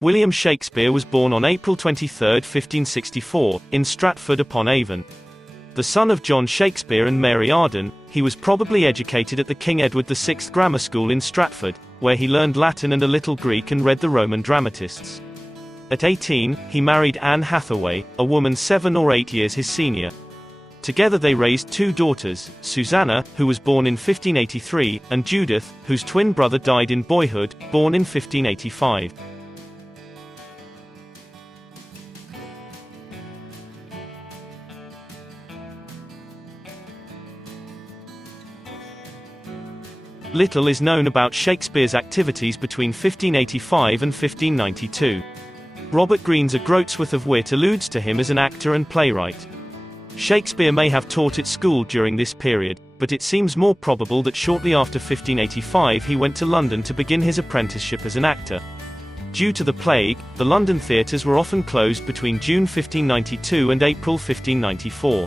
William Shakespeare was born on April 23, 1564, in Stratford-upon-Avon. The son of John Shakespeare and Mary Arden, he was probably educated at the King Edward VI Grammar School in Stratford, where he learned Latin and a little Greek and read the Roman dramatists. At 18, he married Anne Hathaway, a woman 7 or 8 years his senior. Together they raised 2 daughters, Susanna, who was born in 1583, and Judith, whose twin brother died in boyhood, born in 1585. Little is known about Shakespeare's activities between 1585 and 1592. Robert Greene's A Groatsworth of Wit alludes to him as an actor and playwright. Shakespeare may have taught at school during this period, but it seems more probable that shortly after 1585 he went to London to begin his apprenticeship as an actor. Due to the plague, the London theatres were often closed between June 1592 and April 1594.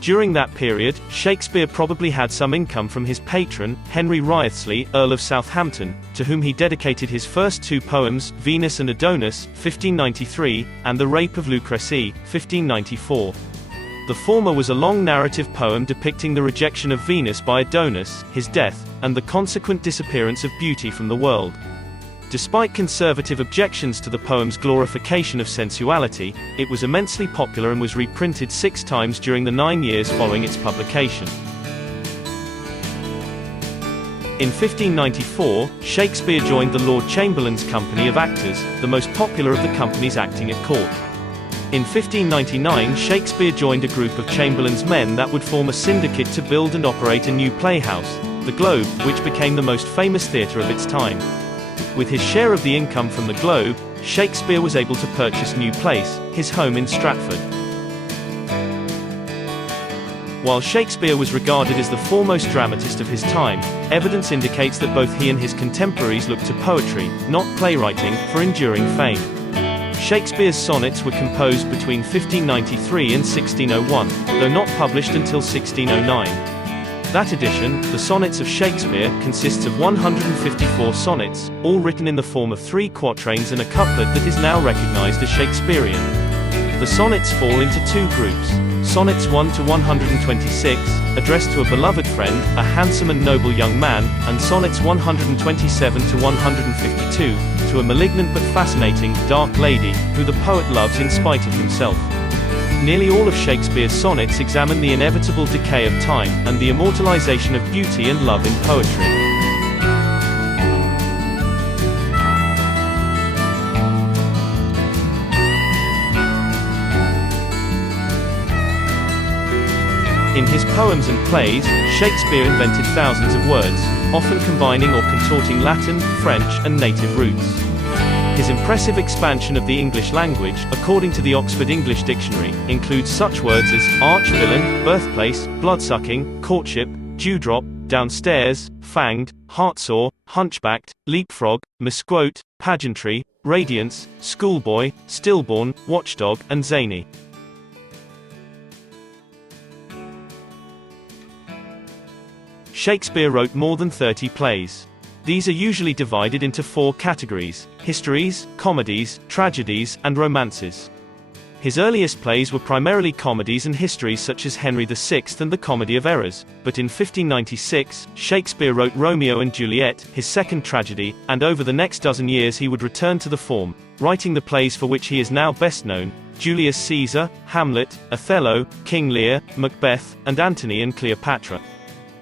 During that period, Shakespeare probably had some income from his patron, Henry Wriothesley, Earl of Southampton, to whom he dedicated his first 2 poems, Venus and Adonis, 1593, and The Rape of Lucrece, 1594. The former was a long narrative poem depicting the rejection of Venus by Adonis, his death, and the consequent disappearance of beauty from the world. Despite conservative objections to the poem's glorification of sensuality, it was immensely popular and was reprinted 6 times during the 9 years following its publication. In 1594, Shakespeare joined the Lord Chamberlain's Company of Actors, the most popular of the companies acting at court. In 1599, Shakespeare joined a group of Chamberlain's men that would form a syndicate to build and operate a new playhouse, the Globe, which became the most famous theatre of its time. With his share of the income from the Globe, Shakespeare was able to purchase New Place, his home in Stratford. While Shakespeare was regarded as the foremost dramatist of his time, evidence indicates that both he and his contemporaries looked to poetry, not playwriting, for enduring fame. Shakespeare's sonnets were composed between 1593 and 1601, though not published until 1609. That edition, the Sonnets of Shakespeare, consists of 154 sonnets, all written in the form of 3 quatrains and a couplet that is now recognized as Shakespearean. The sonnets fall into 2 groups: Sonnets 1 to 126, addressed to a beloved friend, a handsome and noble young man, and Sonnets 127 to 152, to a malignant but fascinating, dark lady, who the poet loves in spite of himself. Nearly all of Shakespeare's sonnets examine the inevitable decay of time, and the immortalization of beauty and love in poetry. In his poems and plays, Shakespeare invented thousands of words, often combining or contorting Latin, French, and native roots. His impressive expansion of the English language, according to the Oxford English Dictionary, includes such words as arch-villain, birthplace, bloodsucking, courtship, dewdrop, downstairs, fanged, heartsore, hunchbacked, leapfrog, misquote, pageantry, radiance, schoolboy, stillborn, watchdog, and zany. Shakespeare wrote more than 30 plays. These are usually divided into 4 categories: histories, comedies, tragedies, and romances. His earliest plays were primarily comedies and histories such as Henry VI and the Comedy of Errors, but in 1596, Shakespeare wrote Romeo and Juliet, his second tragedy, and over the next dozen years he would return to the form, writing the plays for which he is now best known: Julius Caesar, Hamlet, Othello, King Lear, Macbeth, and Antony and Cleopatra.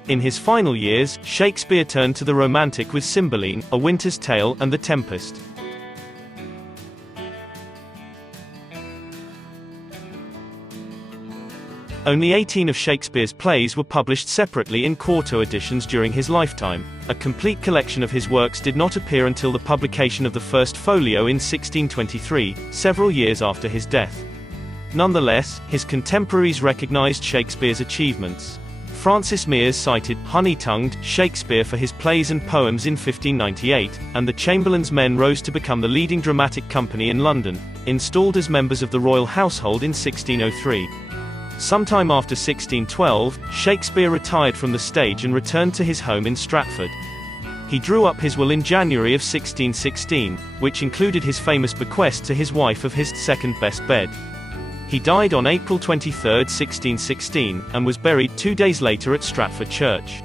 In his final years, Shakespeare turned to the romantic with Cymbeline, A Winter's Tale, and The Tempest. Only 18 of Shakespeare's plays were published separately in quarto editions during his lifetime. A complete collection of his works did not appear until the publication of the first folio in 1623, several years after his death. Nonetheless, his contemporaries recognized Shakespeare's achievements. Francis Mears cited honey-tongued Shakespeare for his plays and poems in 1598, and the Chamberlain's men rose to become the leading dramatic company in London, installed as members of the royal household in 1603. Sometime after 1612, Shakespeare retired from the stage and returned to his home in Stratford. He drew up his will in January of 1616, which included his famous bequest to his wife of his second-best bed. He died on April 23, 1616, and was buried 2 days later at Stratford Church.